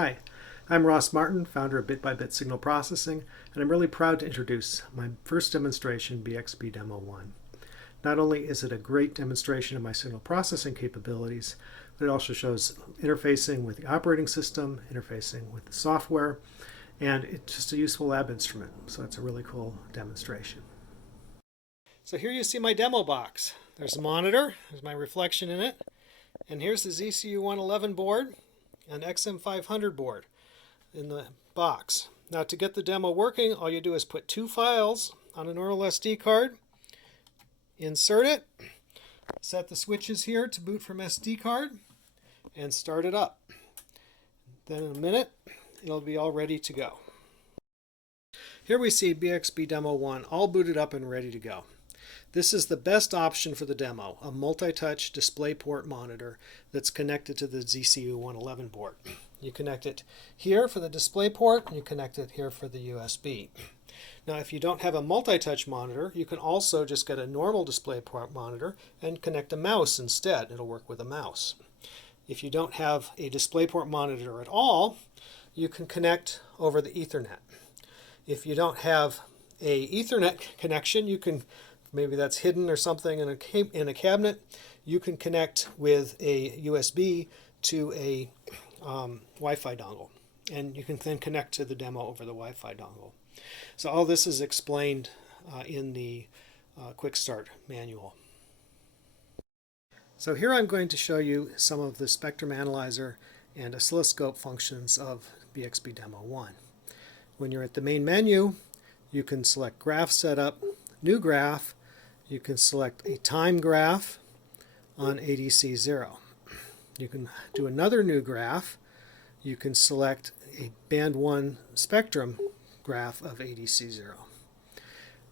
Hi, I'm Ross Martin, founder of BxB Signal Processing, and I'm really proud to introduce my first demonstration, BxB Demo 1. Not only is it a great demonstration of my signal processing capabilities, but it also shows interfacing with the operating system, interfacing with the software, and it's just a useful lab instrument, so it's a really cool demonstration. So here you see my demo box. There's a monitor, there's my reflection in it, and here's the ZCU111 board, an XM500 board in the box. Now to get the demo working, all you do is put two files on a normal SD card, insert it, set the switches here to boot from SD card, and start it up. Then in a minute, it'll be all ready to go. Here we see BxB Demo 1 all booted up and ready to go. This is the best option for the demo, a multi-touch DisplayPort monitor that's connected to the ZCU111 board. You connect it here for the DisplayPort, and you connect it here for the USB. Now if you don't have a multi-touch monitor, you can also just get a normal DisplayPort monitor and connect a mouse instead. It'll work with a mouse. If you don't have a DisplayPort monitor at all, you can connect over the Ethernet. If you don't have a Ethernet connection, you can, maybe that's hidden or something in a cabinet, you can connect with a USB to a Wi-Fi dongle, and you can then connect to the demo over the Wi-Fi dongle. So all this is explained in the Quick Start manual. So here I'm going to show you some of the spectrum analyzer and oscilloscope functions of BxB Demo 1. When you're at the main menu, you can select Graph Setup, New Graph. You can select a time graph on ADC 0. You can do another new graph. You can select a band 1 spectrum graph of ADC 0.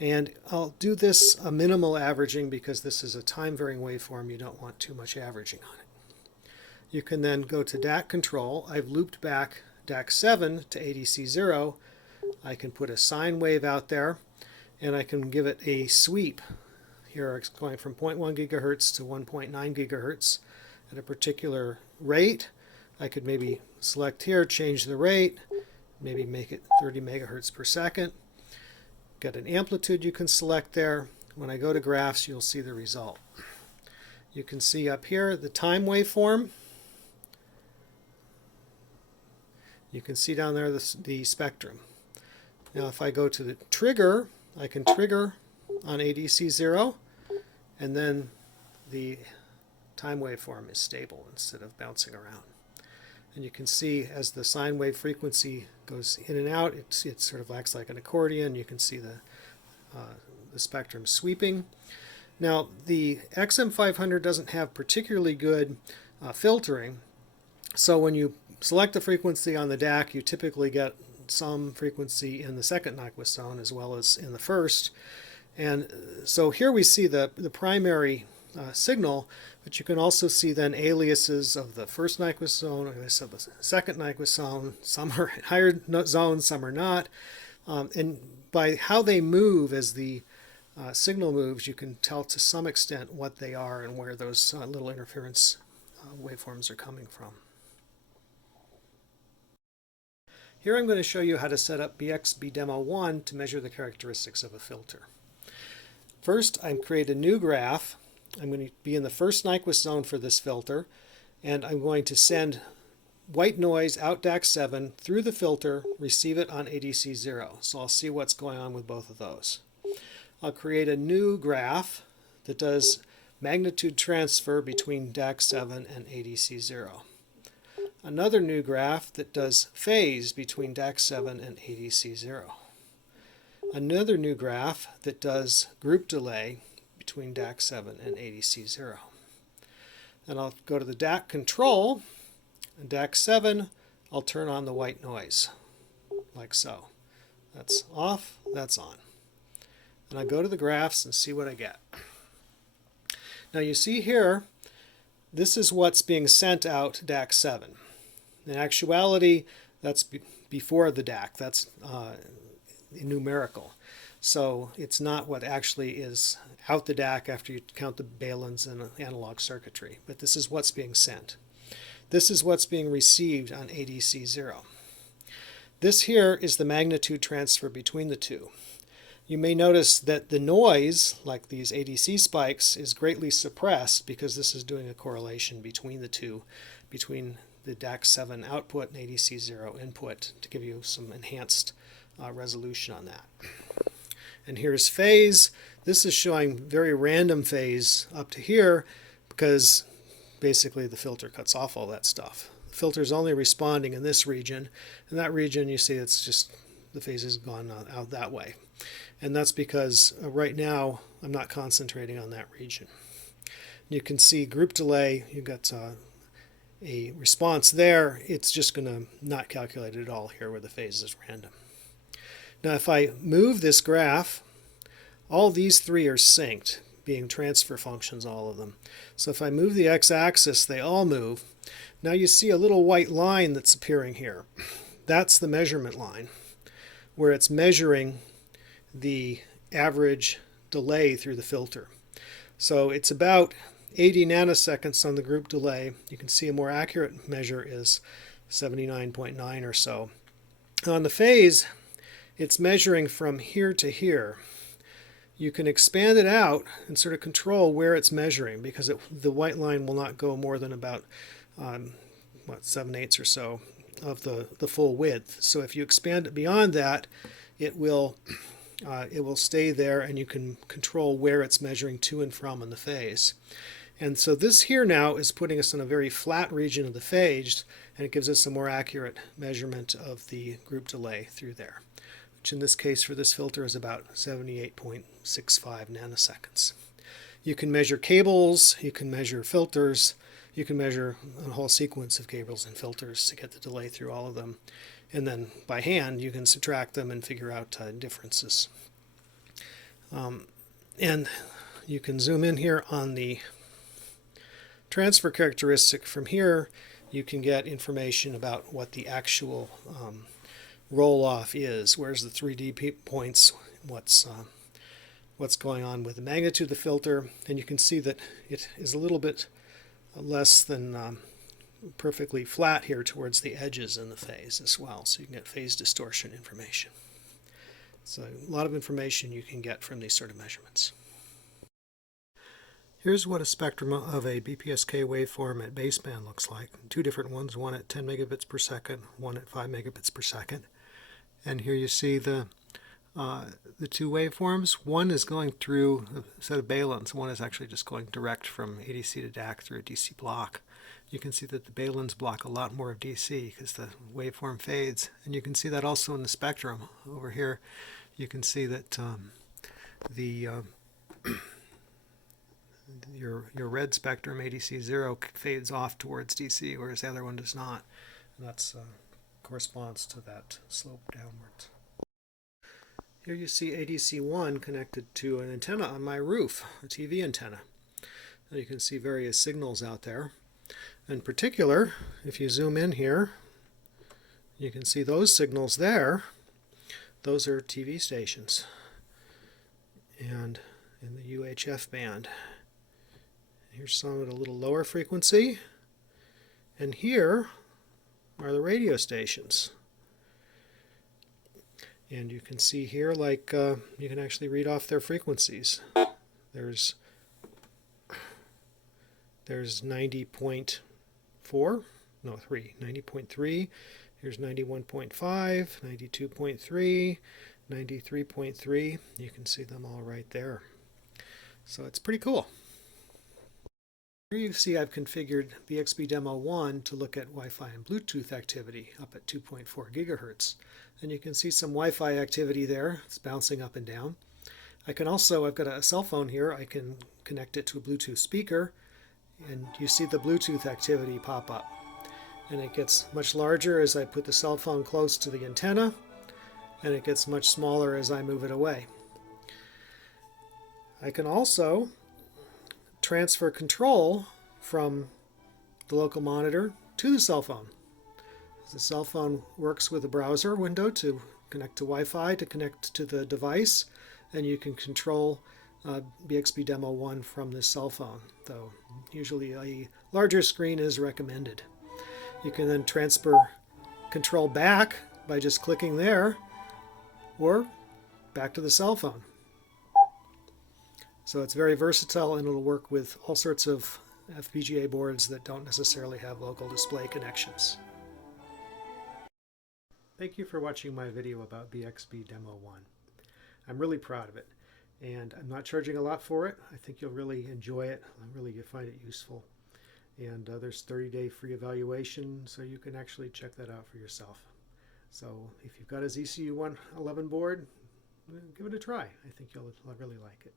And I'll do this a minimal averaging because this is a time varying waveform. You don't want too much averaging on it. You can then go to DAC control. I've looped back DAC 7 to ADC 0. I can put a sine wave out there, and I can give it a sweep. Here it's going from 0.1 gigahertz to 1.9 gigahertz at a particular rate. I could maybe select here, change the rate, maybe make it 30 megahertz per second. Got an amplitude you can select there. When I go to graphs, you'll see the result. You can see up here the time waveform. You can see down there the spectrum. Now if I go to the trigger, I can trigger on ADC 0, and then the time waveform is stable instead of bouncing around. And you can see as the sine wave frequency goes in and out, it sort of acts like an accordion. You can see the spectrum sweeping. Now the XM500 doesn't have particularly good filtering, so when you select the frequency on the DAC, you typically get some frequency in the second Nyquist zone as well as in the first. And so here we see the primary signal, but you can also see then aliases of the first Nyquist zone, or the second Nyquist zone. Some are in higher zones, some are not. And by how they move as the signal moves, you can tell to some extent what they are and where those little interference waveforms are coming from. Here I'm going to show you how to set up BxB Demo 1 to measure the characteristics of a filter. First, I create a new graph. I'm going to be in the first Nyquist zone for this filter, and I'm going to send white noise out DAC 7 through the filter, receive it on ADC 0. So I'll see what's going on with both of those. I'll create a new graph that does magnitude transfer between DAC 7 and ADC 0. Another new graph that does phase between DAC 7 and ADC 0. Another new graph that does group delay between DAC 7 and ADC 0. And I'll go to the DAC control, and DAC 7, I'll turn on the white noise, like so. That's off, that's on. And I go to the graphs and see what I get. Now you see here, this is what's being sent out DAC 7. In actuality, that's before the DAC. That's numerical. So it's not what actually is out the DAC after you count the balins and analog circuitry. But this is what's being sent. this is what's being received on ADC 0. This here is the magnitude transfer between the two. You may notice that the noise, like these ADC spikes, is greatly suppressed because this is doing a correlation between the two, between the DAC7 output and ADC 0 input, to give you some enhanced resolution on that. And here's phase. This is showing very random phase up to here because basically the filter cuts off all that stuff. The filter is only responding in this region. In that region, you see it's just the phase has gone out that way. And that's because right now I'm not concentrating on that region. You can see group delay, you've got a response there. It's just going to not calculate it at all here where the phase is random. Now if I move this graph, all these three are synced, being transfer functions, all of them. So if I move the x-axis, they all move. Now you see a little white line that's appearing here. That's the measurement line, where it's measuring the average delay through the filter. So it's about 80 nanoseconds on the group delay. You can see a more accurate measure is 79.9 or so. On the phase, it's measuring from here to here. You can expand it out and sort of control where it's measuring because the white line will not go more than about 7/8 or so of the full width. So if you expand it beyond that, it will stay there, and you can control where it's measuring to and from in the phase. And so this here now is putting us in a very flat region of the phase, and it gives us a more accurate measurement of the group delay through there, which in this case for this filter is about 78.65 nanoseconds. You can measure cables, you can measure filters, you can measure a whole sequence of cables and filters to get the delay through all of them. And then by hand you can subtract them and figure out differences. And you can zoom in here on the transfer characteristic. From here you can get information about what the actual roll-off is. Where's the 3D points, what's going on with the magnitude of the filter, and you can see that it is a little bit less than perfectly flat here towards the edges in the phase as well, so you can get phase distortion information. So a lot of information you can get from these sort of measurements. Here's what a spectrum of a BPSK waveform at baseband looks like. Two different ones, one at 10 megabits per second, one at 5 megabits per second. And here you see the two waveforms. One is going through a set of balins. One is actually just going direct from ADC to DAC through a DC block. You can see that the balins block a lot more of DC because the waveform fades. And you can see that also in the spectrum. Over here you can see that your red spectrum, ADC 0, fades off towards DC, whereas the other one does not. And that corresponds to that slope downwards. Here you see ADC 1 connected to an antenna on my roof, a TV antenna. Now you can see various signals out there. In particular, if you zoom in here, you can see those signals there. Those are TV stations, and in the UHF band. Here's some at a little lower frequency, and here are the radio stations. And you can see here, like, you can actually read off their frequencies. There's 90.4, no 3, 90.3. Here's 91.5, 92.3, 93.3. You can see them all right there. So it's pretty cool. Here you see I've configured BxB Demo 1 to look at Wi-Fi and Bluetooth activity up at 2.4 gigahertz. And you can see some Wi-Fi activity there. It's bouncing up and down. I've got a cell phone here. I can connect it to a Bluetooth speaker, and you see the Bluetooth activity pop up. And it gets much larger as I put the cell phone close to the antenna, and it gets much smaller as I move it away. I can also transfer control from the local monitor to the cell phone. The cell phone works with a browser window to connect to Wi-Fi, to connect to the device, and you can control BxB Demo 1 from this cell phone, though usually a larger screen is recommended. You can then transfer control back by just clicking there, or back to the cell phone. So it's very versatile, and it'll work with all sorts of FPGA boards that don't necessarily have local display connections. Thank you for watching my video about BxB Demo 1. I'm really proud of it, and I'm not charging a lot for it. I think you'll really enjoy it. I really find it useful. And there's 30-day free evaluation, so you can actually check that out for yourself. So if you've got a ZCU 111 board, give it a try. I think you'll really like it.